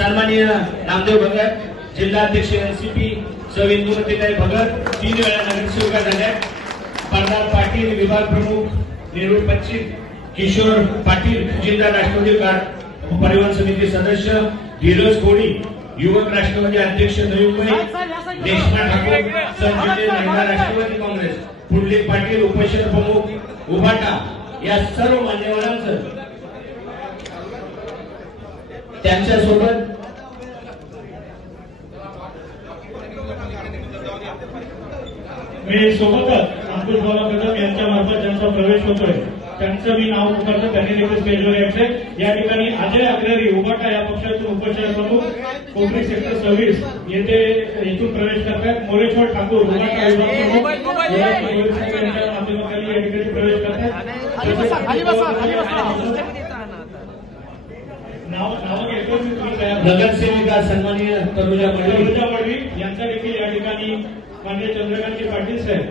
सन्माननीय नामदेव भगत, जिल्हाध्यक्ष एनसीपी सौ इंदुमतीताई भगत 3 वेळा नगरसेविका झाल्या। परदार पाटील विभाग प्रमुख नेरूळ पश्चिम, किशोर पाटील जिल्हा राष्ट्रवादी परिवहन समिती सदस्य, धीरज कोडी युवक राष्ट्रवादी अध्यक्ष नवी मुंबई, रेश्मा ठाकूर संजय महिला राष्ट्रवादी काँग्रेस, पुंडलिक पाटील उपशहर प्रमुख उभाटा या सर्व मान्यवरांचं त्यांच्यासोबत मी सोबतच अंकुश बाबा कदम यांच्या मार्फत ज्यांचा प्रवेश होतोय त्यांचं मी नाव पुकारतो, त्यांनी देखील स्टेजवर यायचंय। या ठिकाणी अजय अग्ररी उभाटा या पक्षातून उपशहर प्रमुख, कोकणी सेक्टर 26 येथे येथून प्रवेश करतात। मोरेश्वर ठाकूर उभाटा विभाग प्रमुख यांच्या माध्यमाखाली या ठिकाणी प्रवेश करतात। नगरसेविका सन्माननीय तनुजा मडवी यांचा देखील या ठिकाणी माननीय चंद्रकांत पाटील साहेब,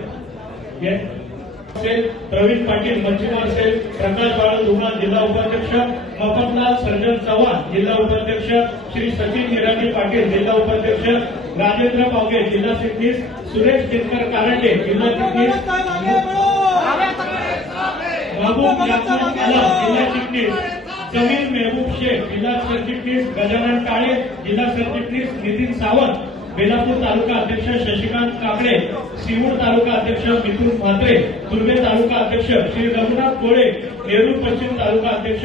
प्रवीण पाटील मच्छीमार सेल, प्रकाश बाळ धुमाळ जिल्हा उपाध्यक्ष, मफतलाल सर्जन चव्हाण जिल्हा उपाध्यक्ष, श्री सचिन निराजी पाटील जिल्हा उपाध्यक्ष, राजेंद्र पावगे जिल्हा चिटणीस, सुरेश दिनकर कारंडे जिल्हा चिटणीस, महबूब याकूब आलम जिल्हा चिटणीस, जमीन मेहबूब शेख जिल्हा सरचिटणीस, गजानन काळे जिल्हा सरचिटणीस, नितीन सावंत बेलापूर तालुका अध्यक्ष, शशिकांत काकडे सिवूर तालुका अध्यक्ष, मिथुन म्हात्रे दुर्गे तालुका अध्यक्ष, श्री रघुनाथ गोळे नेरूळ पश्चिम तालुका अध्यक्ष,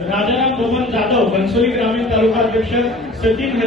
राजाराम बबन जाधव घनसोली ग्रामीण तालुका अध्यक्ष, सचिन